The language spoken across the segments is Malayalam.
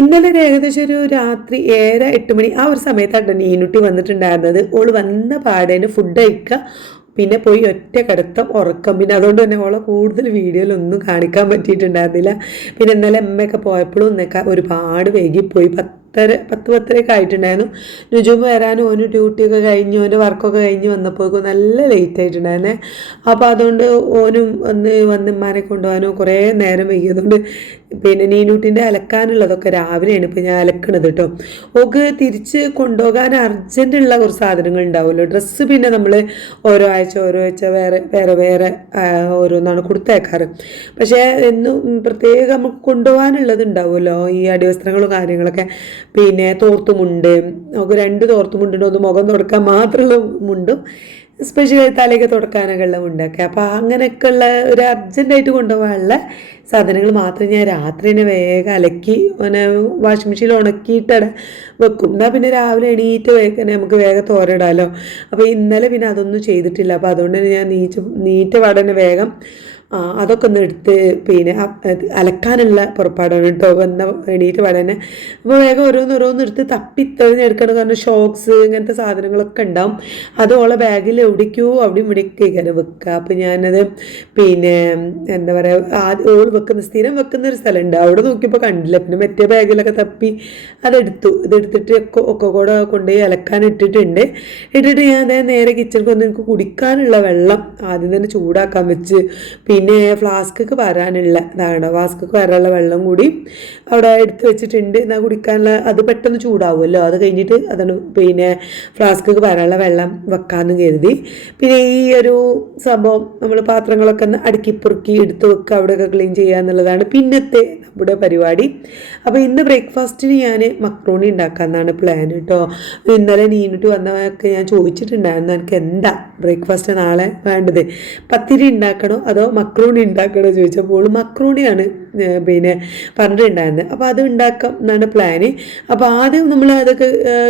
ഇന്നലെ ഒരു ഏകദേശം ഒരു രാത്രി ഏഴര എട്ട് മണി ആ ഒരു സമയത്താണ് നീനുട്ടി വന്നിട്ടുണ്ടായിരുന്നത്. ഓൾ വന്ന പാടേന് ഫുഡ് കഴിക്കുക പിന്നെ പോയി ഒറ്റ കിടത്തം ഉറക്കം. പിന്നെ അതുകൊണ്ട് തന്നെ ഓളെ കൂടുതൽ വീഡിയോയിലൊന്നും കാണിക്കാൻ പറ്റിയിട്ടുണ്ടായിരുന്നില്ല. പിന്നെ ഇന്നലെ അമ്മയൊക്കെ പോയപ്പോഴും ഒന്നൊക്കെ ഒരുപാട് വൈകിപ്പോയി പത്തര പത്ത് പത്തരയൊക്കെ ആയിട്ടുണ്ടായിരുന്നു. നുജുമ്പ് വരാനും ഓന് ഡ്യൂട്ടിയൊക്കെ കഴിഞ്ഞ് ഓന്റെ വർക്കൊക്കെ കഴിഞ്ഞ് വന്നപ്പോഴേക്കും നല്ല ലേറ്റ് ആയിട്ടുണ്ടായിരുന്നേ. അപ്പോൾ അതുകൊണ്ട് ഓനും ഒന്ന് വന്ന് കൊണ്ടുപോകാനും കുറേ നേരം വൈകിയതുകൊണ്ട് പിന്നെ നീനൂട്ടിന്റെ അലക്കാനുള്ളതൊക്കെ രാവിലെയാണ് ഇപ്പോൾ ഞാൻ അലക്കണത് കേട്ടോ ഓക്ക് തിരിച്ച് കൊണ്ടുപോകാൻ അർജന്റുള്ള കുറച്ച് സാധനങ്ങൾ ഉണ്ടാവുമല്ലോ. ഡ്രസ്സ് പിന്നെ നമ്മൾ ഓരോ ആഴ്ച ഓരോ ആഴ്ച വേറെ വേറെ വേറെ ഓരോന്നാണ് കൊടുത്തേക്കാറ്. പക്ഷേ എന്നും പ്രത്യേകം നമുക്ക് കൊണ്ടുപോകാനുള്ളത് ഉണ്ടാവുമല്ലോ. ഈ അടിവസ്ത്രങ്ങളും കാര്യങ്ങളൊക്കെ. പിന്നെ തോർത്തുമുണ്ട് നമുക്ക് രണ്ട് തോർത്തുമുണ്ടുണ്ട് ഒന്ന് മുഖം തുടക്കാൻ മാത്രമുള്ള മുണ്ടും സ്പെഷ്യൽ തലയൊക്കെ തുടക്കാനൊക്കെ ഉള്ള മുണ്ടൊക്കെ അപ്പോൾ അങ്ങനെയൊക്കെ ഉള്ള ഒരു അർജന്റായിട്ട് കൊണ്ടുപോകാനുള്ള സാധനങ്ങൾ മാത്രം ഞാൻ രാത്രി തന്നെ വേഗം അലക്കി പിന്നെ വാഷിംഗ് മെഷീനിൽ ഉണക്കിയിട്ടട വെക്കും. എന്നാൽ പിന്നെ രാവിലെ എണീറ്റ് വേഗം നമുക്ക് വേഗം തോരയിടാമല്ലോ അപ്പോൾ ഇന്നലെ പിന്നെ അതൊന്നും ചെയ്തിട്ടില്ല. അപ്പോൾ അതുകൊണ്ട് തന്നെ ഞാൻ നീച്ച് നീറ്റ പാടന്നെ വേഗം അതൊക്കെ ഒന്ന് എടുത്ത് പിന്നെ അലക്കാനുള്ള പുറപ്പാടാണ് കേട്ടോ. വന്ന എണീറ്റ് പാടന്നെ. അപ്പോൾ വേഗം ഓരോന്ന് ഓരോന്ന് എടുത്ത് തപ്പി തെളിഞ്ഞെടുക്കണം കാരണം ഷോക്സ് ഇങ്ങനത്തെ സാധനങ്ങളൊക്കെ ഉണ്ടാവും. അത് ഓളെ ബാഗിൽ എവിടേക്കോ അവിടെ ഇവിടേക്ക് ഇങ്ങനെ വെക്കുക അപ്പോൾ ഞാനത് പിന്നെ എന്താ പറയുക ആദ്യം ഓൾ വെക്കുന്ന സ്ഥിരം വെക്കുന്ന ഒരു സ്ഥലമുണ്ട് അവിടെ നോക്കിയപ്പോൾ കണ്ടില്ല. പിന്നെ മറ്റേ ബാഗിലൊക്കെ തപ്പി അതെടുത്തു ഇതെടുത്തിട്ട് ഒക്കെ ഒക്കെ കൂടെ കൊണ്ടുപോയി അലക്കാൻ ഇട്ടിട്ടുണ്ട്. ഇട്ടിട്ട് ഞാൻ നേരെ കിച്ചണിൽ വന്ന് എനിക്ക് കുടിക്കാനുള്ള വെള്ളം ആദ്യം തന്നെ ചൂടാക്കാൻ വെച്ച്. പിന്നെ ഫ്ലാസ്ക്കൊക്കെ വരാനുള്ള ഇതാണ്. ഫ്ലാസ്ക്കൊക്കെ വരാനുള്ള വെള്ളം കൂടി അവിടെ എടുത്ത് വെച്ചിട്ടുണ്ട്. എന്നാൽ കുടിക്കാനുള്ള അത് പെട്ടെന്ന് ചൂടാവുമല്ലോ. അത് കഴിഞ്ഞിട്ട് അതാണ് പിന്നെ ഫ്ലാസ്ക്കൊക്കെ വരാനുള്ള വെള്ളം വെക്കാമെന്ന് കരുതി. പിന്നെ ഈ ഒരു സംഭവം നമ്മൾ പാത്രങ്ങളൊക്കെ ഒന്ന് അടുക്കി പെറുക്കി എടുത്ത് വെക്കുക അവിടെയൊക്കെ ക്ലീൻ ചെയ്യുക എന്നുള്ളതാണ് പിന്നത്തെ നമ്മുടെ പരിപാടി. അപ്പോൾ ഇന്ന് ബ്രേക്ക്ഫാസ്റ്റിന് ഞാൻ മക്രോണി ഉണ്ടാക്കാമെന്നാണ് പ്ലാൻ കേട്ടോ ഇന്നലെ നീനിട്ട് വന്നവരൊക്കെ ഞാൻ ചോദിച്ചിട്ടുണ്ടായിരുന്നു. എനിക്ക് എന്താ ബ്രേക്ക്ഫാസ്റ്റ് നാളെ വേണ്ടത്? പത്തിരി ഉണ്ടാക്കണോ അതോ മക്രോണി ഉണ്ടാക്കണമെന്ന് ചോദിച്ചപ്പോൾ മക്രോണിയാണ് പിന്നെ പറഞ്ഞിട്ടുണ്ടായിരുന്നത്. അപ്പോൾ അത് ഉണ്ടാക്കാം എന്നാണ് പ്ലാന് അപ്പോൾ ആദ്യം നമ്മൾ അതൊക്കെ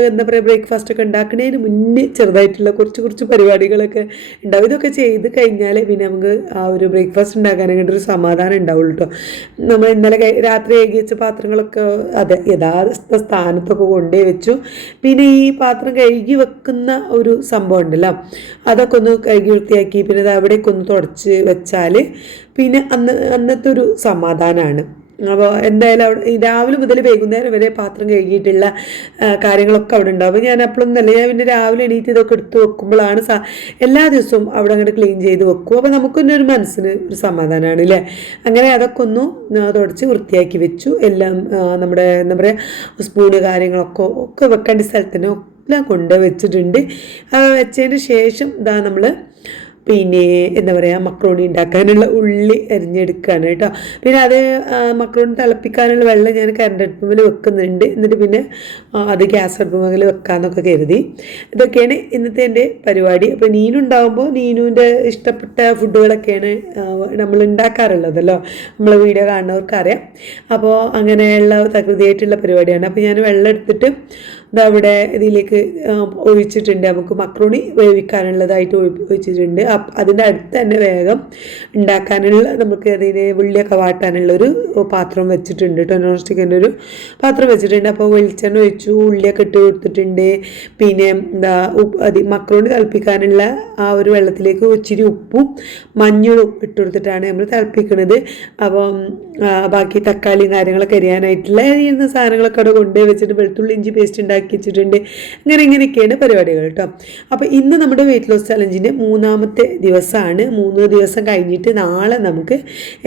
എന്താ പറയുക ബ്രേക്ക്ഫാസ്റ്റ് ഒക്കെ ഉണ്ടാക്കുന്നതിന് മുന്നേ ചെറുതായിട്ടുള്ള കുറച്ച് കുറച്ച് പരിപാടികളൊക്കെ ഉണ്ടാവും. ഇതൊക്കെ ചെയ്ത് കഴിഞ്ഞാൽ പിന്നെ നമുക്ക് ആ ഒരു ബ്രേക്ക്ഫാസ്റ്റ് ഉണ്ടാക്കാനായിട്ട് ഒരു സമാധാനം ഉണ്ടാവുള്ളൂ കേട്ടോ നമ്മൾ ഇന്നലെ രാത്രി ഏകി വെച്ച പാത്രങ്ങളൊക്കെ അതെ യഥാർത്ഥ സ്ഥാനത്തൊക്കെ കൊണ്ടേ വെച്ചു. പിന്നെ ഈ പാത്രം കഴുകി വെക്കുന്ന ഒരു സംഭവം ഉണ്ടല്ലോ. അതൊക്കെ ഒന്ന് കഴുകി വൃത്തിയാക്കി പിന്നെ അത് അവിടേക്ക് ഒന്ന് തുടച്ച് വെച്ചാൽ പിന്നെ അന്ന് അന്നത്തെ ഒരു സമാധാനമാണ് അപ്പോൾ എന്തായാലും അവിടെ രാവിലെ മുതൽ വൈകുന്നേരം വരെ പാത്രം കഴുകിയിട്ടുള്ള കാര്യങ്ങളൊക്കെ അവിടെ ഉണ്ടാവും. ഞാൻ അപ്പോഴൊന്നും തന്നെ ഞാൻ പിന്നെ രാവിലെ എണീറ്റ് ഇതൊക്കെ എടുത്ത് വെക്കുമ്പോഴാണ് സാ എല്ലാ ദിവസവും അവിടെ അങ്ങോട്ട് ക്ലീൻ ചെയ്ത് വെക്കും. അപ്പോൾ നമുക്കൊന്നും ഒരു മനസ്സിന് ഒരു സമാധാനമാണ് അല്ലേ അങ്ങനെ അതൊക്കെ ഒന്ന് തുടച്ച് വൃത്തിയാക്കി വെച്ചു. എല്ലാം നമ്മുടെ എന്താ പറയുക സ്പൂണ് കാര്യങ്ങളൊക്കെ ഒക്കെ വെക്കേണ്ട സ്ഥലത്തിന് എല്ലാം കൊണ്ട് വെച്ചിട്ടുണ്ട് വെച്ചതിന് ശേഷം ഇതാ നമ്മൾ പിന്നെ എന്താ പറയുക മക്രോണി ഉണ്ടാക്കാനുള്ള ഉള്ളി അരിഞ്ഞെടുക്കുകയാണ് കേട്ടോ. പിന്നെ അത് മക്രോണി തിളപ്പിക്കാനുള്ള വെള്ളം ഞാൻ കറണ്ട് അടുപ്പുമ്മൽ വെക്കുന്നുണ്ട്. എന്നിട്ട് പിന്നെ അത് ഗ്യാസ് അടുപ്പുമ്മൽ വെക്കാമെന്നൊക്കെ കരുതി. ഇതൊക്കെയാണ് ഇന്നത്തെ എന്റെ പരിപാടി. അപ്പോൾ നീനുണ്ടാകുമ്പോൾ നീനുവിന്റെ ഇഷ്ടപ്പെട്ട ഫുഡുകളൊക്കെയാണ് നമ്മൾ ഉണ്ടാക്കാറുള്ളതല്ലോ. നമ്മൾ വീഡിയോ കാണുന്നവർക്ക് അറിയാം അപ്പോൾ അങ്ങനെയുള്ള തകൃതിയായിട്ടുള്ള പരിപാടിയാണ്. അപ്പോൾ ഞാൻ വെള്ളം എടുത്തിട്ട് അവിടെ ഇതിലേക്ക് ഒഴിച്ചിട്ടുണ്ട്. നമുക്ക് മക്രോണി വേവിക്കാനുള്ളതായിട്ട് ഒഴി- ഒഴിച്ചിട്ടുണ്ട്. അതിന്റെ അടുത്ത് തന്നെ വേഗം ഉണ്ടാക്കാനുള്ള നമുക്ക് അതിനെ ഉള്ളിയൊക്കെ വാട്ടാനുള്ള ഒരു പാത്രം വെച്ചിട്ടുണ്ട് കേട്ടോ. നോൺ സ്റ്റിക്കിന്റെ ഒരു പാത്രം വെച്ചിട്ടുണ്ട്. അപ്പോൾ വെളിച്ചെണ്ണ ഒഴിച്ചു ഉള്ളിയൊക്കെ ഇട്ട് കൊടുത്തിട്ടുണ്ട്. പിന്നെ എന്താ അത് മക്രോണി തിളപ്പിക്കാനുള്ള ആ ഒരു വെള്ളത്തിലേക്ക് ഇച്ചിരി ഉപ്പും മഞ്ഞളും ഇട്ട് കൊടുത്തിട്ടാണ് നമ്മൾ തിളപ്പിക്കുന്നത് അപ്പം ബാക്കി തക്കാളിയും കാര്യങ്ങളൊക്കെ അരിയാനായിട്ടുള്ള അരിയുന്ന സാധനങ്ങളൊക്കെ അവിടെ കൊണ്ടുപോയി വെച്ചിട്ട് വെളുത്തുള്ളി ഇഞ്ചി പേസ്റ്റ് ഉണ്ടാക്കി വെച്ചിട്ടുണ്ട് അങ്ങനെ ഇങ്ങനെയൊക്കെയാണ് പരിപാടികൾ കേട്ടോ അപ്പോൾ ഇന്ന് നമ്മുടെ വെയിറ്റ് ലോസ് ചലഞ്ചിന്റെ മൂന്നാമത്തെ ദിവസമാണ്. മൂന്ന് ദിവസം കഴിഞ്ഞിട്ട് നാളെ നമുക്ക്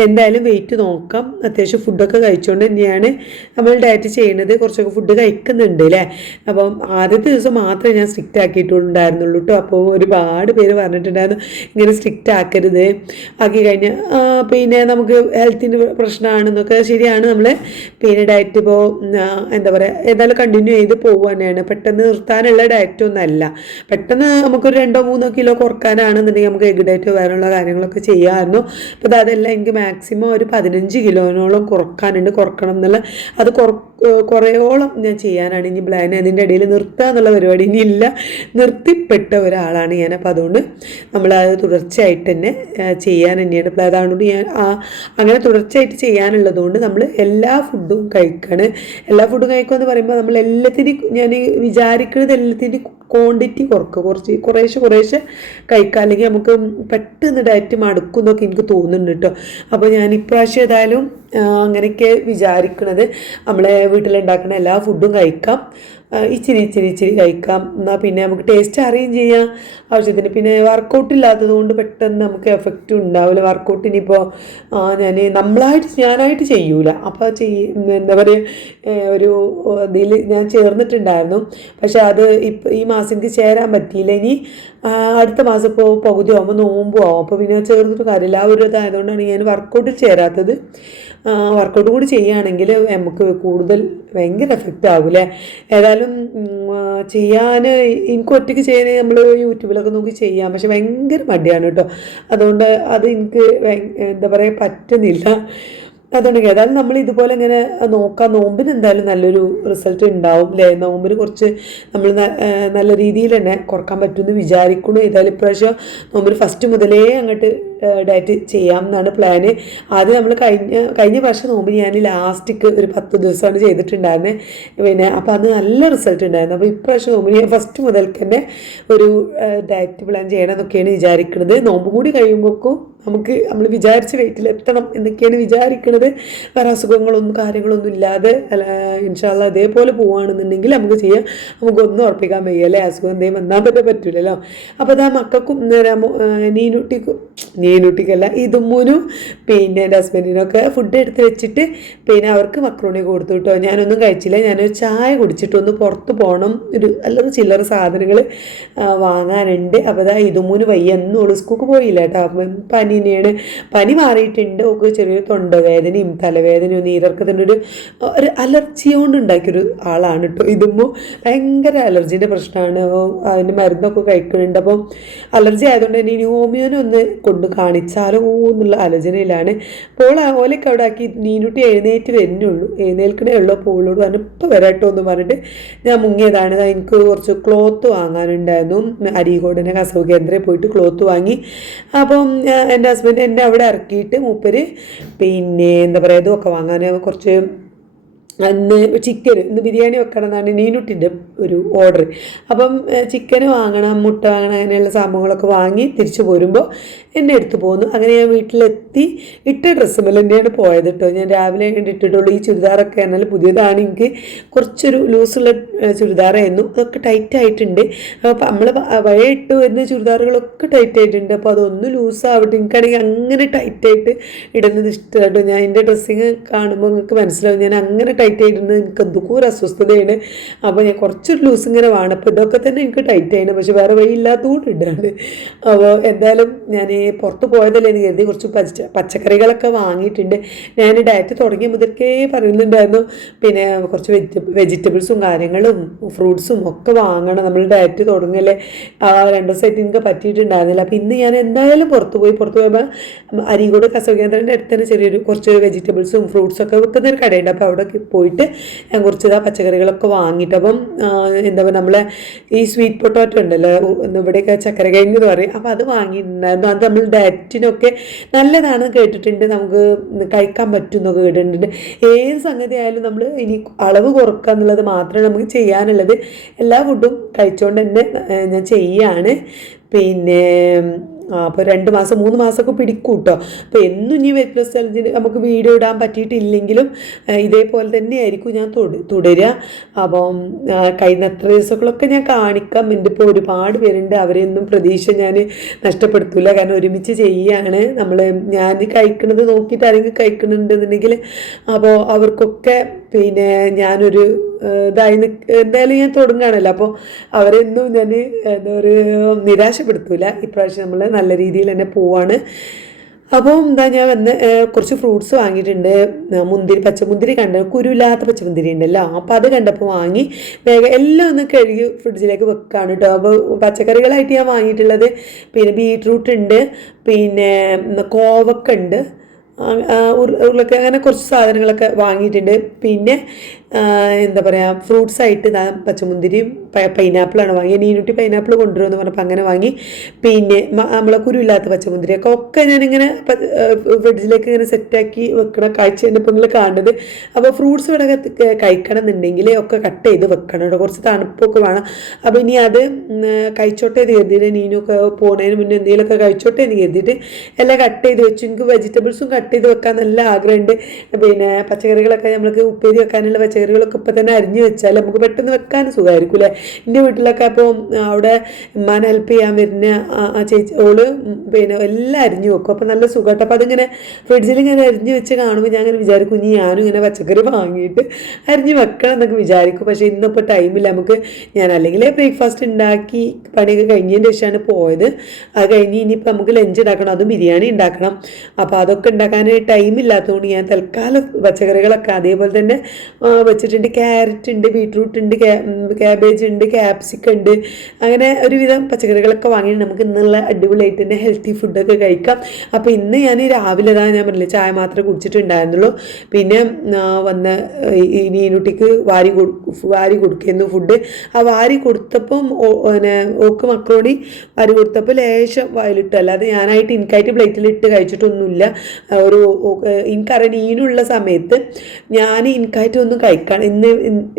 എന്തായാലും വെയിറ്റ് നോക്കാം. അത്യാവശ്യം ഫുഡൊക്കെ കഴിച്ചുകൊണ്ട് തന്നെയാണ് നമ്മൾ ഡയറ്റ് ചെയ്യുന്നത് കുറച്ചൊക്കെ ഫുഡ് കഴിക്കുന്നുണ്ട് അല്ലേ അപ്പം ആദ്യത്തെ ദിവസം മാത്രമേ ഞാൻ സ്ട്രിക്റ്റ് ആക്കിയിട്ടുണ്ടായിരുന്നുള്ളൂ കേട്ടോ അപ്പോൾ ഒരുപാട് പേര് പറഞ്ഞിട്ടുണ്ടായിരുന്നു ഇങ്ങനെ സ്ട്രിക്റ്റ് ആക്കരുത്. ആക്കി കഴിഞ്ഞ് പിന്നെ നമുക്ക് ഹെൽത്തിന് പ്രശ്നമാണെന്നൊക്കെ ശരിയാണ് നമ്മൾ പിന്നെ ഡയറ്റ് ഇപ്പോൾ എന്താ പറയുക ഏതായാലും കണ്ടിന്യൂ ചെയ്ത് പോകുക തന്നെയാണ് പെട്ടെന്ന് നിർത്താനുള്ള ഡയറ്റ് ഒന്നും അല്ല. പെട്ടെന്ന് നമുക്കൊരു രണ്ടോ മൂന്നോ കിലോ കുറക്കാനാണെന്നുണ്ടെങ്കിൽ നമുക്ക് എഗ് ഡയറ്റ് വേറെയുള്ള കാര്യങ്ങളൊക്കെ ചെയ്യാമായിരുന്നു. അപ്പോൾ അതെല്ലാം എനിക്ക് മാക്സിമം ഒരു പതിനഞ്ച് കിലോനോളം കുറക്കാനുണ്ട്. കുറക്കണം എന്നുള്ള അത് കുറയോളം ഞാൻ ചെയ്യാനാണ്. ഇനി പ്ലാൻ അതിന്റെ ഇടയിൽ നിർത്തുക എന്നുള്ള പരിപാടി ഇനി ഇല്ല. നിർത്തിപ്പെട്ട ഒരാളാണ് ഞാൻ. അപ്പോൾ അതുകൊണ്ട് നമ്മളത് തുടർച്ചയായിട്ട് തന്നെ ചെയ്യാൻ തന്നെയാണ് പ്ലാൻ അതുകൊണ്ട് ഞാൻ അങ്ങനെ തുടർച്ചയായിട്ട് ചെയ്യാനുള്ളതുകൊണ്ട് നമ്മൾ എല്ലാ ഫുഡും കഴിക്കണം. എല്ലാ ഫുഡും കഴിക്കുക എന്ന് പറയുമ്പോൾ നമ്മൾ എല്ലാത്തിനും ഞാൻ വിചാരിക്കുന്നത് എല്ലാത്തിന്റെ ക്വാണ്ടിറ്റി കുറക്കുക കുറച്ച് കുറേശ്ശെ കുറേശ്ശെ കഴിക്കുക അല്ലെങ്കിൽ നമുക്ക് പെട്ടെന്ന് ഡയറ്റ് മടുക്കും എന്നൊക്കെ എനിക്ക് തോന്നുന്നുണ്ട് കേട്ടോ. അപ്പോൾ ഞാൻ ഇപ്രാവശ്യം ഏതായാലും അങ്ങനെയൊക്കെ വിചാരിക്കണത്. നമ്മളെ വീട്ടിലുണ്ടാക്കുന്ന എല്ലാ ഫുഡും കഴിക്കാം. ഇച്ചിരി ഇച്ചിരി ഇച്ചിരി കഴിക്കാം. എന്നാൽ പിന്നെ നമുക്ക് ടേസ്റ്റ് അറിയുകയും ചെയ്യാം. ആവശ്യത്തിന് പിന്നെ വർക്കൗട്ട് ഇല്ലാത്തത് കൊണ്ട് പെട്ടെന്ന് നമുക്ക് എഫക്റ്റ് ഉണ്ടാവില്ല. വർക്കൗട്ട് ഇനിയിപ്പോൾ ഞാൻ നമ്മളായിട്ട് ഞാനായിട്ട് ചെയ്യൂല. അപ്പോൾ ചെയ്യ എന്താ പറയുക ഒരു ഇതിൽ ഞാൻ ചേർന്നിട്ടുണ്ടായിരുന്നു. പക്ഷെ അത് ഇപ്പം ഈ മാസം എനിക്ക് ചേരാൻ പറ്റിയില്ല. ഇനി അടുത്ത മാസം ഇപ്പോൾ പകുതി ആകുമ്പോൾ നോമ്പും ആവും അപ്പോൾ പിന്നെ ചേർന്നിട്ട് കാര്യമില്ല. ആ ഒരു ഇതായതുകൊണ്ടാണ് ഞാൻ വർക്കൗട്ട് ചേരാത്തത്. വർക്കൗട്ട് കൂടി ചെയ്യുകയാണെങ്കിൽ നമുക്ക് കൂടുതൽ ഭയങ്കര എഫക്റ്റ് ആകില്ലേ ഏതായാലും ചെയ്യാൻ എനിക്ക് ഒറ്റയ്ക്ക് ചെയ്യാൻ നമ്മൾ യൂട്യൂബിലൊക്കെ നോക്കി ചെയ്യാം. പക്ഷെ ഭയങ്കര മടിയാണ് കേട്ടോ. അതുകൊണ്ട് അത് എനിക്ക് എന്താ പറയുക പറ്റുന്നില്ല. അതുകൊണ്ട് ഏതായാലും നമ്മൾ ഇതുപോലെ ഇങ്ങനെ നോക്കാം. നോമ്പിന് എന്തായാലും നല്ലൊരു റിസൾട്ട് ഉണ്ടാവും അല്ലേ നോമ്പിന് കുറച്ച് നമ്മൾ നല്ല രീതിയിൽ തന്നെ കുറയ്ക്കാൻ പറ്റുമെന്ന് വിചാരിക്കുന്നു. ഏതായാലും ഇപ്രാവശ്യം നോമ്പിന് ഫസ്റ്റ് മുതലേ അങ്ങോട്ട് ഡയറ്റ് ചെയ്യാം എന്നാണ് പ്ലാന് അത് നമ്മൾ കഴിഞ്ഞ കഴിഞ്ഞ വർഷം നോമ്പിന് ഞാൻ ലാസ്റ്റിക്ക് ഒരു പത്ത് ദിവസമാണ് ചെയ്തിട്ടുണ്ടായിരുന്നത് പിന്നെ അപ്പോൾ അത് നല്ല റിസൾട്ട് ഉണ്ടായിരുന്നു. അപ്പോൾ ഇപ്രാവശ്യം നോമ്പിന് ഞാൻ ഫസ്റ്റ് മുതൽ തന്നെ ഒരു ഡയറ്റ് പ്ലാൻ ചെയ്യണം എന്നൊക്കെയാണ് വിചാരിക്കുന്നത് നോമ്പ് കൂടി കഴിയുമ്പോഴേക്കും നമുക്ക് നമ്മൾ വിചാരിച്ച വെയിറ്റിൽ എത്തണം എന്നൊക്കെയാണ് വിചാരിക്കുന്നത് വേറെ അസുഖങ്ങളൊന്നും കാര്യങ്ങളൊന്നും ഇല്ലാതെ അല്ല ഇൻഷാല്ല അതേപോലെ പോവുകയാണെന്നുണ്ടെങ്കിൽ നമുക്ക് ചെയ്യാം. നമുക്കൊന്നും ഉറപ്പിക്കാൻ വയ്യ അല്ലേ? അസുഖം എന്തെങ്കിലും വന്നാൽ തന്നെ പറ്റില്ലല്ലോ അപ്പോൾ ആ മക്കൾക്കും നീനുട്ടിക്കും മോ- നീനുട്ടിക്കല്ല ഇതുമ്മൂനും പിന്നെ എന്റെ ഹസ്ബൻഡിനൊക്കെ ഫുഡ് എടുത്ത് വെച്ചിട്ട് പിന്നെ അവർക്ക് മക്രോണി കൊടുത്തു കേട്ടോ ഞാനൊന്നും കഴിച്ചില്ല. ഞാനൊരു ചായ കുടിച്ചിട്ട് ഒന്ന് പുറത്ത് പോകണം. ഒരു അല്ലാതെ ചില്ലറ സാധനങ്ങൾ വാങ്ങാനുണ്ട്. അപ്പോൾ അതാ ഇതുമൂന്ന് വയ്യ. എന്നും ഉള്ളു സ്കൂൾക്ക് പോയില്ല കേട്ടോ അപ്പം പനി മാറിയിട്ടുണ്ട്. ഒക്കെ ചെറിയൊരു തൊണ്ടവേദനയും തലവേദനയും നീരർക്കത്തിന്റെ ഒരു ഒരു അലർജി കൊണ്ട് ഉണ്ടാക്കിയൊരു ആളാണ് കേട്ടോ ഇതുമ്പോൾ ഭയങ്കര അലർജീന്റെ പ്രശ്നമാണ്. അതിന്റെ മരുന്നൊക്കെ കഴിക്കുന്നുണ്ട്. അപ്പം അലർജി ആയതുകൊണ്ട് തന്നെ ഇനി ഹോമിയോനെ ഒന്ന് കൊണ്ട് കാണിച്ചാലോ എന്നുള്ള ആലോചനയിലാണ്. അപ്പോൾ ഓലൊക്കെ അവിടെ ആക്കി നീനുട്ടി എഴുന്നേറ്റ് വരുന്നുള്ളൂ എഴുന്നേൽക്കണേ ഉള്ളൂ. പോളോട് പറഞ്ഞു ഇപ്പോൾ വരാട്ടോ എന്ന് പറഞ്ഞിട്ട് ഞാൻ മുങ്ങിയതാണ്. എനിക്ക് കുറച്ച് ക്ലോത്ത് വാങ്ങാനുണ്ടായിരുന്നു. അരീകോടിന്റെ കസവ് കേന്ദ്രയിൽ പോയിട്ട് ക്ലോത്ത് വാങ്ങി. അപ്പം എന്റെ ഹസ്ബൻഡ് എന്റെ അവിടെ ഇറക്കിയിട്ട് മൂപ്പര് പിന്നെ എന്താ പറയുക ഇതൊക്കെ വാങ്ങാൻ കുറച്ച് അന്ന് ചിക്കൻ ഇന്ന് ബിരിയാണി വെക്കണം എന്നാണ് നീനുട്ടിന്റെ ഒരു ഓർഡർ. അപ്പം ചിക്കൻ വാങ്ങണം മുട്ട വാങ്ങണം അങ്ങനെയുള്ള സംഭവങ്ങളൊക്കെ വാങ്ങി തിരിച്ചു പോരുമ്പോൾ എന്നെ എടുത്തു പോന്നു. അങ്ങനെ ഞാൻ വീട്ടിലെത്തി ഇട്ട ഡ്രസ്സ് മേലെ തന്നെയാണ് പോയത് കേട്ടോ. ഞാൻ രാവിലെ ഇട്ടിട്ടുള്ളൂ. ഈ ചുരിദാറൊക്കെ എന്നാൽ പുതിയതാണ്. എനിക്ക് കുറച്ചൊരു ലൂസുള്ള ചുരിദാറായിരുന്നു. അതൊക്കെ ടൈറ്റ് ആയിട്ടുണ്ട്. അപ്പോൾ നമ്മൾ വഴി ഇട്ട് വരുന്ന ചുരിദാറുകളൊക്കെ ടൈറ്റ് ആയിട്ടുണ്ട്. അപ്പോൾ അതൊന്ന് ലൂസാവട്ടെ എനിക്കാണെങ്കിൽ അങ്ങനെ ടൈറ്റായിട്ട് ഇടുന്നത് ഇഷ്ടമായിട്ടോ ഞാൻ എന്റെ ഡ്രസ്സിങ് കാണുമ്പോൾ നിങ്ങൾക്ക് മനസ്സിലാവും. ഞാൻ അങ്ങനെ ടൈറ്റ് ആയിടുന്നത് എനിക്ക് എന്തൊക്കെ ഒരു അസ്വസ്ഥതയാണ്. അപ്പോൾ ഞാൻ കുറച്ചൊരു ലൂസ് ഇങ്ങനെ വേണം. അപ്പോൾ ഇതൊക്കെ തന്നെ എനിക്ക് ടൈറ്റ് ആയിരുന്നു പക്ഷെ വേറെ വഴി ഇല്ലാത്തതുകൊണ്ട് ഇടാണ്. അപ്പോൾ എന്തായാലും ഞാൻ പുറത്ത് പോയതല്ലേ എന്ന് കരുതി കുറച്ച് പച്ച പച്ചക്കറികളൊക്കെ വാങ്ങിയിട്ടുണ്ട്. ഞാൻ ഡയറ്റ് തുടങ്ങിയ മുതൽക്കേ പറയുന്നുണ്ടായിരുന്നു. പിന്നെ കുറച്ച് വെജി വെജിറ്റബിൾസും കാര്യങ്ങളും ഫ്രൂട്ട്സും ഒക്കെ വാങ്ങണം. നമ്മൾ ഡയറ്റ് തുടങ്ങല്ലേ. ആ രണ്ട് ദിവസമായിട്ട് എനിക്ക് പറ്റിയിട്ടുണ്ടായിരുന്നില്ല. അപ്പോൾ ഇന്ന് ഞാൻ എന്തായാലും പുറത്ത് പോയി പുറത്ത് പോയപ്പോൾ അരീക്കോട് കസവ കേന്ദ്രന്റെ അടുത്ത് തന്നെ ചെറിയൊരു കുറച്ച് വെജിറ്റബിൾസും ഫ്രൂട്ട്സും ഒക്കെ കടയുണ്ട്. അപ്പോൾ അവിടെ പോയിട്ട് കുറച്ച് ഇതാ പച്ചക്കറികളൊക്കെ വാങ്ങിയിട്ട് അപ്പം എന്താ പറയുക നമ്മളെ ഈ സ്വീറ്റ് പൊട്ടോറ്റോ ഉണ്ടല്ലോ ഇവിടെയൊക്കെ ചക്കര കിഴങ്ങ് എന്ന് പറയും. അപ്പോൾ അത് വാങ്ങിയിട്ടുണ്ടായിരുന്നു. അത് നമ്മൾ ഡയറ്റിനൊക്കെ നല്ലതാണെന്ന് കേട്ടിട്ടുണ്ട്. നമുക്ക് കഴിക്കാൻ പറ്റും എന്നൊക്കെ കേട്ടിട്ടുണ്ട്. ഏത് സംഗതി ആയാലും നമ്മൾ ഇനി അളവ് കുറക്കുക എന്നുള്ളത് മാത്രമേ നമുക്ക് ചെയ്യാനുള്ളത്. എല്ലാ ഫുഡും കഴിച്ചുകൊണ്ട് തന്നെ ഞാൻ ചെയ്യാണ്. പിന്നെ അപ്പോൾ രണ്ട് മാസം മൂന്ന് മാസമൊക്കെ പിടിക്കും കേട്ടോ അപ്പോൾ എന്നും ഇനി വെയിറ്റ് ലോസ് നമുക്ക് വീഡിയോ ഇടാൻ പറ്റിയിട്ടില്ലെങ്കിലും ഇതേപോലെ തന്നെയായിരിക്കും ഞാൻ തുട തുടരുക അപ്പം കഴിഞ്ഞ എത്ര ദിവസങ്ങളൊക്കെ ഞാൻ കാണിക്കാം. എന്റെ ഇപ്പോൾ ഒരുപാട് പേരുണ്ട്. അവരെയൊന്നും പ്രതീക്ഷ ഞാൻ നഷ്ടപ്പെടുത്തില്ല കാരണം ഒരുമിച്ച് ചെയ്യുകയാണ് നമ്മൾ ഞാൻ കഴിക്കുന്നത് നോക്കിയിട്ട് ആരെങ്കിലും കഴിക്കുന്നുണ്ടെന്നുണ്ടെങ്കിൽ അപ്പോൾ അവർക്കൊക്കെ പിന്നെ ഞാനൊരു ഇതായി എന്തായാലും ഞാൻ തുടങ്ങുകയാണല്ലോ. അപ്പോൾ അവരെന്നും ഞാൻ എന്താ പറയുക നിരാശപ്പെടുത്തൂല. ഇപ്രാവശ്യം നമ്മൾ നല്ല രീതിയിൽ തന്നെ പോവാണ്. അപ്പോൾ എന്താ ഞാൻ വന്ന് കുറച്ച് ഫ്രൂട്ട്സ് വാങ്ങിയിട്ടുണ്ട്. മുന്തിരി പച്ചമുന്തിരി കണ്ട കുരുവില്ലാത്ത പച്ചമുന്തിരി ഉണ്ടല്ലോ. അപ്പോൾ അത് കണ്ടപ്പോൾ വാങ്ങി വേഗം എല്ലാം ഒന്ന് കഴുകി ഫ്രിഡ്ജിലേക്ക് വെക്കുകയാണ് കേട്ടോ അപ്പോൾ പച്ചക്കറികളായിട്ട് ഞാൻ വാങ്ങിയിട്ടുള്ളത് പിന്നെ ബീട്രൂട്ട് ഉണ്ട് പിന്നെ കോവക്കുണ്ട് കോവക്ക ഉണ്ട്. ഉരുളക്കിഴങ്ങ് അങ്ങനെ കുറച്ച് സാധനങ്ങളൊക്കെ വാങ്ങിയിട്ടുണ്ട്. പിന്നെ എന്താ പറയുക ഫ്രൂട്ട്സ് ആയിട്ട് ഞാൻ പച്ചമുന്തിരിയും പൈനാപ്പിളാണ് വാങ്ങിയത് നീനുട്ടി പൈനാപ്പിൾ കൊണ്ടുവരുമെന്ന് പറഞ്ഞപ്പോൾ അങ്ങനെ വാങ്ങി. പിന്നെ നമ്മളെ കുരുവില്ലാത്ത പച്ചമുന്തിരിയൊക്കെ ഒക്കെ ഞാനിങ്ങനെ ഫ്രിഡ്ജിലേക്ക് ഇങ്ങനെ സെറ്റാക്കി വെക്കണ കാഴ്ചയാണ് ഇപ്പോൾ നിങ്ങൾ കാണുന്നത്. അപ്പോൾ ഫ്രൂട്ട്സ് ഇവിടെ കഴിക്കണം എന്നുണ്ടെങ്കിൽ ഒക്കെ കട്ട് ചെയ്ത് വെക്കണം കേട്ടോ. കുറച്ച് തണുപ്പൊക്കെ വേണം. അപ്പോൾ ഇനി അത് കഴിച്ചോട്ടേ എന്ന് കരുതിയിട്ട് നീനൊക്കെ പോകുന്നതിന് മുന്നേ എന്തെങ്കിലുമൊക്കെ കഴിച്ചോട്ടേ എന്ന് കരുതിയിട്ട് എല്ലാം കട്ട് ചെയ്ത് വെച്ചു. എനിക്ക് വെജിറ്റബിൾസും കട്ട് ചെയ്ത് വെക്കാൻ നല്ല ആഗ്രഹമുണ്ട്. പിന്നെ പച്ചക്കറികളൊക്കെ നമ്മൾക്ക് ഉപ്പേരി വെക്കാനുള്ള പച്ചക്കറികളൊക്കെ ഇപ്പം തന്നെ അരിഞ്ഞ് വെച്ചാൽ നമുക്ക് പെട്ടെന്ന് വെക്കാൻ സുഖമായിരിക്കും അല്ലേ എന്റെ വീട്ടിലൊക്കെ അപ്പോൾ അവിടെ ഉമ്മാനെ ഹെൽപ്പ് ചെയ്യാൻ വരുന്ന ആ- ചേച്ചി ഓൾ പിന്നെ എല്ലാം അരിഞ്ഞു വെക്കും. അപ്പോൾ നല്ല സുഖമായിട്ട് അപ്പോൾ അതിങ്ങനെ ഫ്രിഡ്ജിൽ ഇങ്ങനെ അരിഞ്ഞ് വെച്ച് കാണുമ്പോൾ ഞാൻ ഇങ്ങനെ വിചാരിക്കും ഇനി ഞാനും ഇങ്ങനെ പച്ചക്കറി വാങ്ങിയിട്ട് അരിഞ്ഞ് വെക്കണം എന്നൊക്കെ വിചാരിക്കും. പക്ഷേ ഇന്നിപ്പോൾ ടൈമില്ല നമുക്ക് ഞാൻ അല്ലെങ്കിൽ ബ്രേക്ക്ഫാസ്റ്റ് ഉണ്ടാക്കി പണിയൊക്കെ കഴിഞ്ഞതിന് ശേഷമാണ് പോയത്. അത് കഴിഞ്ഞ് ഇനിയിപ്പോൾ നമുക്ക് ലഞ്ച് ഉണ്ടാക്കണം അതും ബിരിയാണി ഉണ്ടാക്കണം അപ്പോൾ അതൊക്കെ ഉണ്ടാക്കാൻ ടൈമില്ലാത്തതുകൊണ്ട് ഞാൻ തൽക്കാലം പച്ചക്കറികളൊക്കെ അതേപോലെ തന്നെ വെച്ചിട്ടുണ്ട് ക്യാരറ്റ് ഉണ്ട് ബീട്രൂട്ട് ഉണ്ട് ക്യാബേജ് ഉണ്ട് ക്യാപ്സിക്ക ഉണ്ട്. അങ്ങനെ ഒരുവിധം പച്ചക്കറികളൊക്കെ വാങ്ങി നമുക്ക് ഇന്നുള്ള അടിപൊളിയായിട്ട് തന്നെ ഹെൽത്തി ഫുഡൊക്കെ കഴിക്കാം. അപ്പോൾ ഇന്ന് ഞാൻ രാവിലെ തന്നെ ഞാൻ പറഞ്ഞില്ല ചായ മാത്രമേ കുടിച്ചിട്ടുണ്ടായിരുന്നുള്ളൂ. പിന്നെ വന്ന് നീനുട്ടിക്ക് വാരി വാരി കൊടുക്കുന്നു ഫുഡ് ആ വാരി കൊടുത്തപ്പം പിന്നെ ഓക്ക് മക്രോണി വാരി കൊടുത്തപ്പോൾ ലേശം വായിലിട്ട്. അല്ലാതെ ഞാനായിട്ട് എനിക്കായിട്ട് പ്ലേറ്റിലിട്ട് കഴിച്ചിട്ടൊന്നുമില്ല. ഒരു എനിക്കറിയാം നീനുള്ള സമയത്ത് ഞാൻ എനിക്കായിട്ടൊന്നും കഴിക്കണം. ഇന്ന്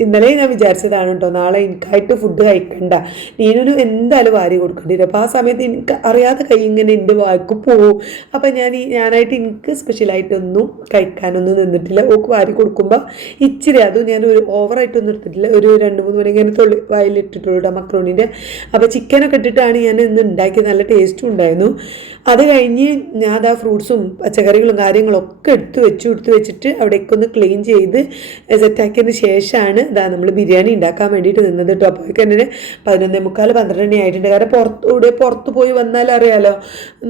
ഇന്നലെ ഞാൻ വിചാരിച്ചതാണ് കേട്ടോ നാളെ എനിക്കായിട്ട് ഫുഡ് കഴിക്കണ്ട. നീനൊരു എന്തായാലും വാരി കൊടുക്കേണ്ടി വരും. അപ്പോൾ ആ സമയത്ത് എനിക്ക് അറിയാതെ കൈ ഇങ്ങനെ എന്റെ വാക്ക് പോവും. അപ്പം ഞാൻ ഈ ഞാനായിട്ട് എനിക്ക് സ്പെഷ്യലായിട്ടൊന്നും കഴിക്കാനൊന്നും നിന്നിട്ടില്ല. ഓക്ക് വാരി കൊടുക്കുമ്പോൾ ഇച്ചിരി അതും ഞാൻ ഒരു ഓവറായിട്ടൊന്നും എടുത്തിട്ടില്ല. ഒരു രണ്ട് മൂന്ന് മണി ഇങ്ങനെ തൊള്ളി വായിലിട്ടിട്ടുള്ളൂ മക്രോണിന്റെ അപ്പോൾ ചിക്കനൊക്കെ ഇട്ടിട്ടാണ് ഞാൻ ഇന്ന് ഉണ്ടാക്കിയത്. നല്ല ടേസ്റ്റും ഉണ്ടായിരുന്നു. അത് കഴിഞ്ഞ് ഞാൻ ആ ഫ്രൂട്ട്സും പച്ചക്കറികളും കാര്യങ്ങളൊക്കെ എടുത്തു വെച്ചു എടുത്തു വെച്ചിട്ട് അവിടേക്കൊന്ന് ക്ലീൻ ചെയ്ത് സെറ്റാക്കിയതിന് ശേഷമാണ് ഇതാ നമ്മൾ ബിരിയാണി ഉണ്ടാക്കാൻ വേണ്ടിയിട്ട് നിന്നത് കേട്ടോ അപ്പോഴേക്കും തന്നെ പതിനൊന്നേ മുക്കാൽ പന്ത്രണ്ട് മണി ആയിട്ടുണ്ട്. കാരണം പുറത്ത് ഇവിടെ പുറത്ത് പോയി വന്നാൽ അറിയാലോ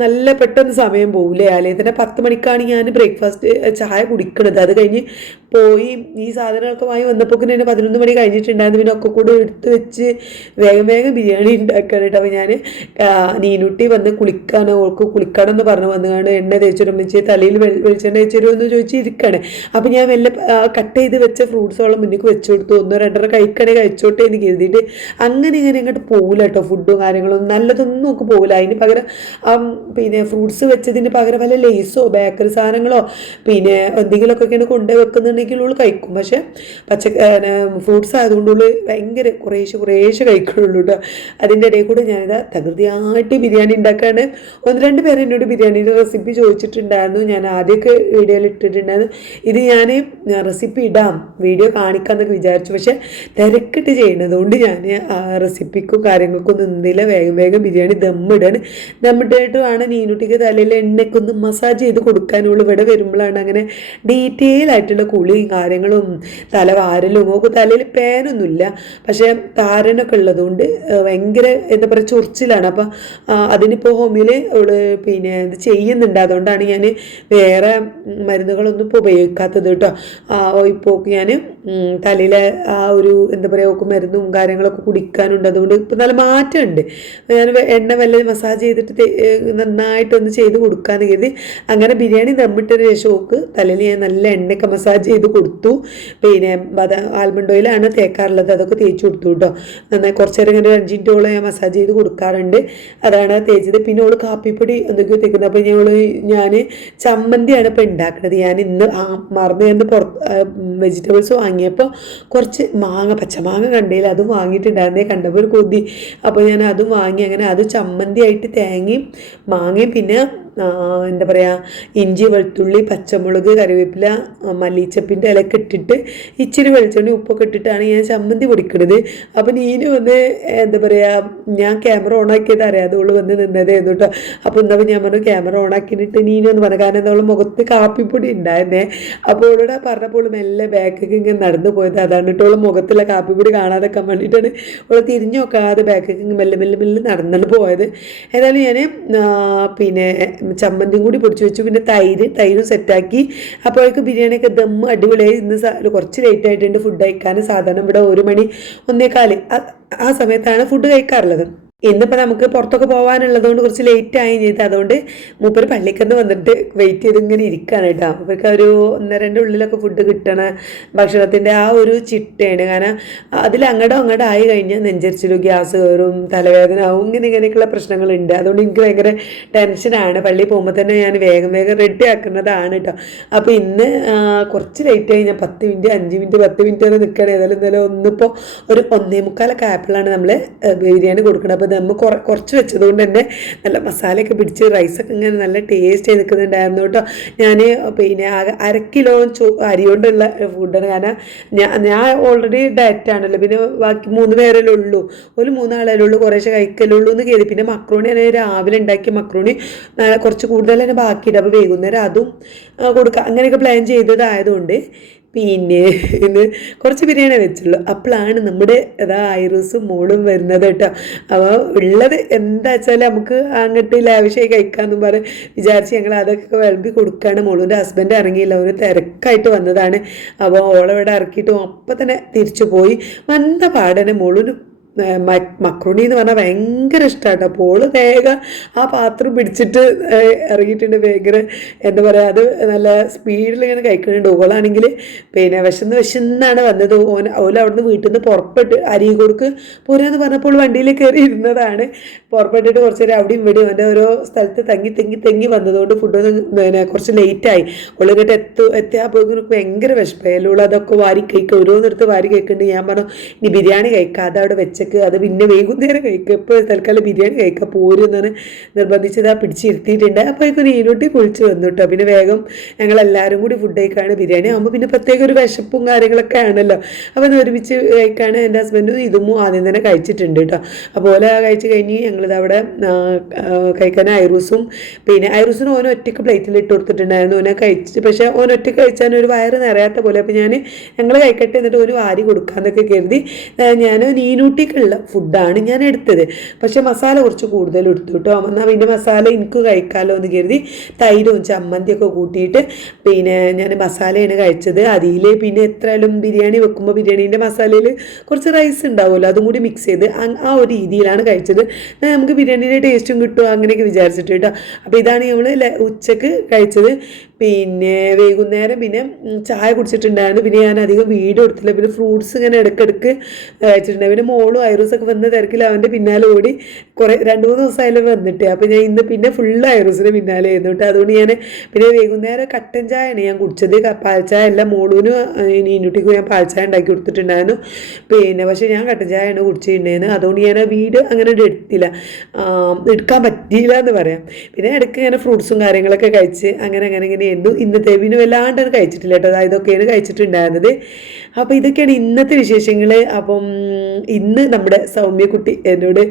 നല്ല പെട്ടെന്ന് സമയം പോകില്ലേ അല്ലെങ്കിൽ തന്നെ പത്ത് മണിക്കാണ് ഞാൻ ബ്രേക്ക്ഫാസ്റ്റ് ചായ കുടിക്കണത്. അത് കഴിഞ്ഞ് പോയി. ഈ സാധനങ്ങളൊക്കെ വാങ്ങി വന്നപ്പോൾ തന്നെ പതിനൊന്ന് മണി കഴിഞ്ഞിട്ടുണ്ടായിരുന്നു. പിന്നെ ഒക്കെ കൂടെ എടുത്ത് വെച്ച് വേഗം വേഗം ബിരിയാണി ഉണ്ടാക്കാൻ കേട്ടോ. അപ്പോൾ ഞാൻ നീനുട്ടി വന്ന് കുളിക്കാണ്. ഓൾക്ക് കുളിക്കണം എന്ന് പറഞ്ഞു. വന്നുകൊണ്ട് എണ്ണ തേച്ചൊരുമിച്ച് തലയിൽ വെളിച്ചെണ്ണ തേച്ചൊരു എന്ന് ചോദിച്ച് ഇരിക്കണേ അപ്പോൾ ഞാൻ വല്ല കട്ട് ചെയ്ത് വെച്ച ഫ്രൂട്ട്സോളം മുന്നിലേക്ക് വെച്ച് കൊടുത്തു. ഒന്നോ രണ്ടര കഴിക്കണേ കഴിച്ചോട്ടെ എന്ന് കരുതിയിട്ട് അങ്ങനെ ഇങ്ങനെ ഇങ്ങോട്ട് പോകില്ല കേട്ടോ ഫുഡും കാര്യങ്ങളൊന്നും. നല്ലതൊന്നും ഒക്കെ പോകില്ല അതിന് പകരം പിന്നെ ഫ്രൂട്ട്സ് വെച്ചതിന് പകരം വല്ല ലേസോ ബേക്കറി സാധനങ്ങളോ പിന്നെ എന്തെങ്കിലുമൊക്കെ കൊണ്ടുപോയി വെക്കുന്നുണ്ടെങ്കിൽ ഉള്ളു കഴിക്കും. പക്ഷേ പച്ച ഫ്രൂട്ട്സ് ആയതുകൊണ്ട് ഉള്ളു ഭയങ്കര കുറേശ്ശെ കുറേശ്ശെ കഴിക്കുള്ളൂ കേട്ടോ അതിന്റെ ഇടയിൽ കൂടെ ഞാനിതാ തകൃതിയായിട്ട് ബിരിയാണി ഉണ്ടാക്കാണ്. ഒന്ന് രണ്ട് പേര് എന്നോട് ബിരിയാണിയുടെ റെസിപ്പി ചോദിച്ചിട്ടുണ്ടായിരുന്നു. ഞാൻ ആദ്യമൊക്കെ വീഡിയോയിൽ ഇട്ടിട്ടുണ്ടായിരുന്നു. ഇത് ഞാൻ റെസിപ്പി ഇടാം വീഡിയോ കാണിക്കാമെന്നൊക്കെ വിചാരിച്ചു. പക്ഷേ തിരക്കിട്ട് ചെയ്യുന്നതുകൊണ്ട് ഞാൻ റെസിപ്പിക്കും കാര്യങ്ങൾക്കും നിന്നില്ല. വേഗം വേഗം ബിരിയാണി ദമ്മിടാണ് ദമ്മിട്ടായിട്ടുമാണ് നീനുട്ടിക്ക് തലയിൽ എണ്ണയ്ക്കൊന്ന് മസാജ് ചെയ്ത് കൊടുക്കാനുള്ളൂ. ഇവിടെ വരുമ്പോഴാണ് അങ്ങനെ ഡീറ്റെയിൽ ആയിട്ടുള്ള കുളിയും കാര്യങ്ങളും തല വാരലും ഒക്കെ തലയിൽ പേനൊന്നുമില്ല പക്ഷേ താരനൊക്കെ ഉള്ളതുകൊണ്ട് ഭയങ്കര എന്താ പറയുക ചൊറിച്ചിലാണ്. അപ്പം അതിനിപ്പോൾ ഹോമിയോയിൽ അവൾ പിന്നെ ഇത് ചെയ്യുന്നുണ്ട്. അതുകൊണ്ടാണ് ഞാൻ വേറെ മരുന്നുകളൊന്നും ഇപ്പോൾ ഉപയോഗിക്കാത്തത് കേട്ടോ. ഇപ്പോൾ ഞാൻ തലയിലെ ആ ഒരു എന്താ പറയുക ഒക്കെ മരുന്നും കാര്യങ്ങളൊക്കെ കുടിക്കാനുണ്ട്. അതുകൊണ്ട് ഇപ്പം നല്ല മാറ്റമുണ്ട്. ഞാൻ എണ്ണ വല്ല മസാജ് ചെയ്തിട്ട് നന്നായിട്ടൊന്ന് ചെയ്ത് കൊടുക്കാന്ന് കരുതി. അങ്ങനെ ബിരിയാണി ദമ്മിട്ടതിന് ശേഷം ഓക്ക് തലയിൽ ഞാൻ നല്ല എണ്ണയൊക്കെ മസാജ് ചെയ്ത് കൊടുത്തു. പിന്നെ ബദ ആൽമണ്ട് ഓയിലാണ് തേക്കാറുള്ളത്. അതൊക്കെ തേച്ച് കൊടുത്തു കേട്ടോ. നന്നായി കുറച്ച് നേരം ഇങ്ങനെ അഞ്ച് മിനിറ്റോളം ഞാൻ മസാജ് ചെയ്ത് കൊടുക്കാറുണ്ട്. അതാണ് തേച്ചത്. പിന്നെ ഓൾ കാപ്പിപ്പൊടി എന്തൊക്കെയോ തേക്കുന്നത് അപ്പോൾ ഞങ്ങൾ ഞാൻ ചമ്മന്തിയാണ് ഇപ്പോൾ ഉണ്ടാക്കുന്നത് ഞാൻ ഇന്ന് മറന്ന് ഞാൻ പുറത്ത് വെജിറ്റബിൾസ് വാങ്ങിയപ്പോൾ കുറച്ച് മാങ്ങ പച്ചമാങ്ങ കണ്ടില്ല അതും വാങ്ങിയിട്ടുണ്ടായിരുന്നേ. കണ്ടപ്പോൾ ഒരു കൊതി. അപ്പോൾ ഞാൻ അതും വാങ്ങി. അങ്ങനെ അത് ചമ്മന്തി ആയിട്ട് തേങ്ങയും മാങ്ങയും പിന്നെ എന്താ പറയുക ഇഞ്ചി വെളുത്തുള്ളി പച്ചമുളക് കറിവേപ്പില മല്ലിച്ചപ്പിന്റെ ഇലയൊക്കെ ഇട്ടിട്ട് ഇച്ചിരി വെളിച്ചെണ്ണി ഉപ്പൊക്കെ ഇട്ടിട്ടാണ് ഞാൻ ചമ്മന്തി പൊടിക്കണത്. അപ്പം നീന് വന്ന് എന്താ പറയുക ഞാൻ ക്യാമറ ഓൺ ആക്കിയത് അറിയാതെ ഓൾ വന്ന് നിന്നതായിരുന്നു കേട്ടോ. അപ്പോൾ എന്നപ്പോൾ ഞാൻ പറഞ്ഞു ക്യാമറ ഓൺ ആക്കിയിട്ട് നീനൊന്ന് പറഞ്ഞു. കാരണം എന്താ മുഖത്ത് കാപ്പിപ്പൊടി ഉണ്ടായിരുന്നേ. അപ്പോൾ ഓളോട് പറഞ്ഞപ്പോൾ മെല്ലെ ബാക്കൊക്കെ ഇങ്ങനെ നടന്നു പോയത് അതാണ് കേട്ടോ. അവൾ മുഖത്തുള്ള കാപ്പിപ്പൊടി കാണാതെക്കാൻ വേണ്ടിയിട്ടാണ് ഓളെ തിരിഞ്ഞു നോക്കാതെ ബാക്കൊക്കെ മെല്ലെ മെല്ലെ മെല്ലെ നടന്നാണ് പോയത്. ഏതായാലും ഞാൻ പിന്നെ ചമ്മന്തിയും കൂടി പൊടിച്ച് വെച്ചു. പിന്നെ തൈര് തൈരും സെറ്റാക്കി അപ്പോഴേക്ക് ബിരിയാണിയൊക്കെ ദം അടിപൊളിയായി. ഇന്ന് കുറച്ച് ലേറ്റ് ആയിട്ടുണ്ട് ഫുഡ് കഴിക്കാൻ സാധാരണ ഇവിടെ ഒരു മണി ഒന്നേകാൽ. ആ സമയത്താണ് ഫുഡ് കഴിക്കാറുള്ളത്. ഇന്നിപ്പോൾ നമുക്ക് പുറത്തൊക്കെ പോകാനുള്ളത് കൊണ്ട് കുറച്ച് ലേറ്റ് ആയി ചെയ്ത്. അതുകൊണ്ട് മൂപ്പര് പള്ളിക്കന്ന് വന്നിട്ട് വെയിറ്റ് ചെയ്ത് ഇങ്ങനെ ഇരിക്കുകയാണ് കേട്ടോ. അവർക്ക് ഒരു ഒന്നരന്റെ ഉള്ളിലൊക്കെ ഫുഡ് കിട്ടണ ഭക്ഷണത്തിന്റെ ആ ഒരു ചിട്ടയാണ്. കാരണം അതിൽ അങ്ങടോ അങ്ങടോ ആയി കഴിഞ്ഞാൽ നെഞ്ചരിച്ചിലും ഗ്യാസ് കയറും തലവേദന ആവും ഇങ്ങനെ ഇങ്ങനെയൊക്കെയുള്ള പ്രശ്നങ്ങളുണ്ട്. അതുകൊണ്ട് എനിക്ക് ഭയങ്കര ടെൻഷനാണ് പള്ളിയിൽ പോകുമ്പോൾ തന്നെ ഞാൻ വേഗം വേഗം റെഡി ആക്കുന്നതാണ് കേട്ടോ. അപ്പോൾ ഇന്ന് കുറച്ച് ലേറ്റ് ആയി. ഞാൻ പത്ത് മിനിറ്റ് അഞ്ച് മിനിറ്റ് പത്ത് മിനിറ്റ് വരെ നിൽക്കണേ ഏതായാലും ഇന്നലെ ഒന്നിപ്പോൾ ഒരു ഒന്നേ മുക്കാലൊക്കെ ആപ്പിളാണ് നമ്മൾ ബിരിയാണി കൊടുക്കുന്നത് അപ്പോൾ നമ്മൾ കുറ കുറച്ച് വെച്ചതുകൊണ്ട് തന്നെ നല്ല മസാലയൊക്കെ പിടിച്ച് റൈസൊക്കെ ഇങ്ങനെ നല്ല ടേസ്റ്റ് ചെയ്ത് നിൽക്കുന്നുണ്ടായിരുന്നു കേട്ടോ. ഞാൻ പിന്നെ അര കിലോ ചോ അരി കൊണ്ടുള്ള ഫുഡാണ് കാരണം ഞാൻ ഞാൻ ഓൾറെഡി ഡയറ്റ് ആണല്ലോ. പിന്നെ ബാക്കി മൂന്ന് പേരല്ലേ ഉള്ളൂ. ഒരു മൂന്നാളല്ലേ ഉള്ളൂ. കുറേശ്ശെ കഴിക്കലുള്ളൂ എന്ന് കരുതി. പിന്നെ മക്രോണി ഞാൻ രാവിലെ ഉണ്ടാക്കിയ മക്രോണി കുറച്ച് കൂടുതൽ തന്നെ ബാക്കിയിട്ട് അപ്പോൾ വൈകുന്നേരം അതും കൊടുക്കുക കൊടുക്കാം അങ്ങനെയൊക്കെ പ്ലാൻ ചെയ്തതായതുകൊണ്ട് പിന്നെ ഇന്ന് കുറച്ച് ബിരിയാണി വെച്ചുള്ളൂ. അപ്പോഴാണ് നമ്മുടെ അതാ ഐറൂസും മോളും വരുന്നത് കേട്ടോ. അപ്പോൾ ഉള്ളത് എന്താ വെച്ചാൽ നമുക്ക് അങ്ങോട്ട് ലാവിഷായി കഴിക്കാമെന്നും പറഞ്ഞ് വിചാരിച്ച് ഞങ്ങൾ അതൊക്കെ വിളമ്പി കൊടുക്കുകയാണ്. മോളുന്റെ ഹസ്ബൻഡ് ഇറങ്ങിയില്ല ഒരു തിരക്കായിട്ട് വന്നതാണ്. അപ്പോൾ ഓളവിടെ ഇറക്കിയിട്ടും അപ്പം തന്നെ തിരിച്ചു പോയി. വന്ന പാടനെ മോളിന് മക്രോണി എന്ന് പറഞ്ഞാൽ ഭയങ്കര ഇഷ്ടമാണ് അപ്പോൾ വേഗം ആ പാത്രം പിടിച്ചിട്ട് ഇറങ്ങിയിട്ടുണ്ട് ഭയങ്കര എന്താ പറയുക അത് നല്ല സ്പീഡിൽ ഇങ്ങനെ കഴിക്കുന്നുണ്ട്. ഓളാണെങ്കിൽ പിന്നെ വിശന്ന് വിശന്നാണ് വന്നത്. ഓൻ ഓല വീട്ടിൽ നിന്ന് പുറപ്പെട്ട് അരി കൊടുക്ക്. പോരാന്ന് പറഞ്ഞപ്പോൾ വണ്ടിയിൽ കയറി ഇരുന്നതാണ്. പുറപ്പെട്ടിട്ട് കുറച്ച് നേരം അവിടെയും ഇവിടെയും അവന്റെ ഓരോ സ്ഥലത്ത് തങ്ങി തെങ്ങി തെങ്ങി വന്നതുകൊണ്ട് ഫുഡ് പിന്നെ കുറച്ച് ലേറ്റായി ഒളിങ്ങിട്ട് എത്തു എത്തിയപ്പോഴേക്കും ഭയങ്കര വിശപ്പായാലും അതൊക്കെ വാരി കഴിക്കുക ഓരോന്നിടത്ത് വാരി കഴിക്കുന്നുണ്ട് ഞാൻ പറഞ്ഞു ഇനി ബിരിയാണി കഴിക്കാതെ അവിടെ അവിടെ വെച്ചേക്ക് അത് പിന്നെ വൈകുന്നേരം കഴിക്കുക ഇപ്പോൾ തൽക്കാലം ബിരിയാണി കഴിക്കുക പോരുന്നാണ് നിർബന്ധിച്ചത്. ആ പിടിച്ചിരുത്തിയിട്ടുണ്ട് അപ്പോൾ അപ്പോഴേക്കും നീനൂട്ടി കുളിച്ച് വന്നു കേട്ടോ പിന്നെ വേഗം ഞങ്ങളെല്ലാവരും കൂടി ഫുഡ് കഴിക്കാണ് ബിരിയാണി. ആകുമ്പോൾ പിന്നെ പ്രത്യേക ഒരു വിശപ്പും കാര്യങ്ങളൊക്കെ ആണല്ലോ. അപ്പോൾ അത് ഒരുമിച്ച് കഴിക്കാണ് എന്റെ ഹസ്ബൻഡും ഇതും ആദ്യം തന്നെ കഴിച്ചിട്ടുണ്ട് കേട്ടോ അതുപോലെ കഴിച്ച് കഴിഞ്ഞ് ഞങ്ങളിത് അവിടെ കഴിക്കാൻ ഐറൂസും പിന്നെ ഐറൂസിന് ഓൻ ഒറ്റയ്ക്ക് പ്ലേറ്റിൽ ഇട്ട് കൊടുത്തിട്ടുണ്ടായിരുന്നു. ഓനെ കഴിച്ച് പക്ഷേ ഓൻ ഒറ്റയ്ക്ക് കഴിച്ചാൽ ഒരു വയറ് നിറയാത്ത പോലെ. അപ്പോൾ ഞാൻ ഞങ്ങൾ കഴിക്കട്ടെ എന്നിട്ട് ഒരു വാരി കൊടുക്കാമെന്നൊക്കെ കരുതി. ഞാൻ നീനൂട്ടിക്കുള്ള ഫുഡാണ് ഞാൻ എടുത്തത്. പക്ഷെ മസാല കുറച്ച് കൂടുതൽ എടുത്തു കേട്ടോ. എന്നാൽ പിന്നെ മസാല എനിക്ക് കഴിക്കാമല്ലോ എന്ന് കരുതി തൈരും ചമ്മന്തിയൊക്കെ കൂട്ടിയിട്ട് പിന്നെ ഞാൻ മസാലയാണ് കഴിച്ചത്. അതിൽ പിന്നെ എത്രയാലും ബിരിയാണി വെക്കുമ്പോൾ ബിരിയാണീന്റെ മസാലയിൽ കുറച്ച് റൈസ് ഉണ്ടാവുമല്ലോ അതും കൂടി മിക്സ് ചെയ്ത് ആ ഒരു രീതിയിലാണ് കഴിച്ചത്. നമുക്ക് ബിരിയാണീന്റെ ടേസ്റ്റും കിട്ടുമോ അങ്ങനെയൊക്കെ വിചാരിച്ചിട്ട് കേട്ടോ. അപ്പോൾ ഇതാണ് നമ്മൾ ഉച്ചയ്ക്ക് കഴിച്ചത്. പിന്നെ വൈകുന്നേരം പിന്നെ ചായ കുടിച്ചിട്ടുണ്ടായിരുന്നു. പിന്നെ ഞാൻ അധികം വീട് കൊടുത്തില്ല പിന്നെ ഫ്രൂട്ട്സ് ഇങ്ങനെ ഇടയ്ക്കിടയ്ക്ക് കഴിച്ചിട്ടുണ്ടായിരുന്നു പിന്നെ മോളും ഐറൂസൊക്കെ വന്ന തിരക്കിൽ അവന്റെ പിന്നാലെ ഓടി കുറേ രണ്ട് മൂന്ന് ദിവസമായാലും വന്നിട്ട്. അപ്പോൾ ഞാൻ ഇന്ന് പിന്നെ ഫുൾ ഐറൂസിന് പിന്നാലെ ആയിരുന്നു കേട്ടോ. അതുകൊണ്ട് ഞാൻ പിന്നെ വൈകുന്നേരം കട്ടൻ ചായയാണ് ഞാൻ കുടിച്ചത്. പാൽച്ചായ അല്ല മോളൂനും നീനുട്ടിക്കും ഞാൻ പാൽച്ചായ ഉണ്ടാക്കി കൊടുത്തിട്ടുണ്ടായിരുന്നു. പിന്നെ പക്ഷേ ഞാൻ കട്ടൻ ചായയാണ് കുടിച്ചിട്ടുണ്ടായിരുന്നത്. അതുകൊണ്ട് ഞാൻ വീട് അങ്ങനെ എടുത്തില്ല. എടുക്കാൻ പറ്റിയില്ല എന്ന് പറയാം. പിന്നെ ഇടയ്ക്ക് ഇങ്ങനെ ഫ്രൂട്ട്സും കാര്യങ്ങളൊക്കെ കഴിച്ച് അങ്ങനെ അങ്ങനെ ഇങ്ങനെ ആയിരുന്നു. ഇന്നത്തെ പിന്നെ വല്ലാണ്ട് കഴിച്ചിട്ടില്ല കേട്ടോ. അതായത് ഇതൊക്കെയാണ് കഴിച്ചിട്ടുണ്ടായിരുന്നത്. അപ്പോൾ ഇതൊക്കെയാണ് ഇന്നത്തെ വിശേഷങ്ങൾ അപ്പം ഇന്ന് നമ്മുടെ സൗമ്യക്കുട്ടി എന്നോട്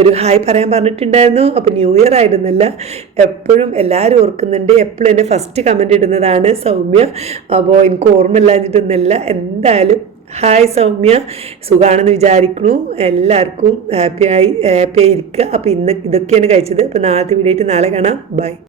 ഒരു ഹായ് പറയാൻ പറഞ്ഞിട്ടുണ്ടായിരുന്നു. അപ്പോൾ ന്യൂ ഇയർ ആയിരുന്നല്ല. എപ്പോഴും എല്ലാവരും ഓർക്കുന്നുണ്ട്. എപ്പോഴും എന്റെ ഫസ്റ്റ് കമന്റ് ഇടുന്നതാണ് സൗമ്യ. അപ്പോൾ എനിക്ക് ഓർമ്മ ഇല്ലാഞ്ഞിട്ടൊന്നുമല്ല എന്തായാലും ഹായ് സൗമ്യ. സുഖാണെന്ന് വിചാരിക്കുന്നു. എല്ലാവർക്കും ഹാപ്പിയായി ആയി ഹാപ്പി ആയിരിക്കുക അപ്പോൾ ഇന്ന് ഇതൊക്കെയാണ് കഴിച്ചത്. അപ്പോൾ നാളത്തെ വീഡിയോ നാളെ കാണാം. ബൈ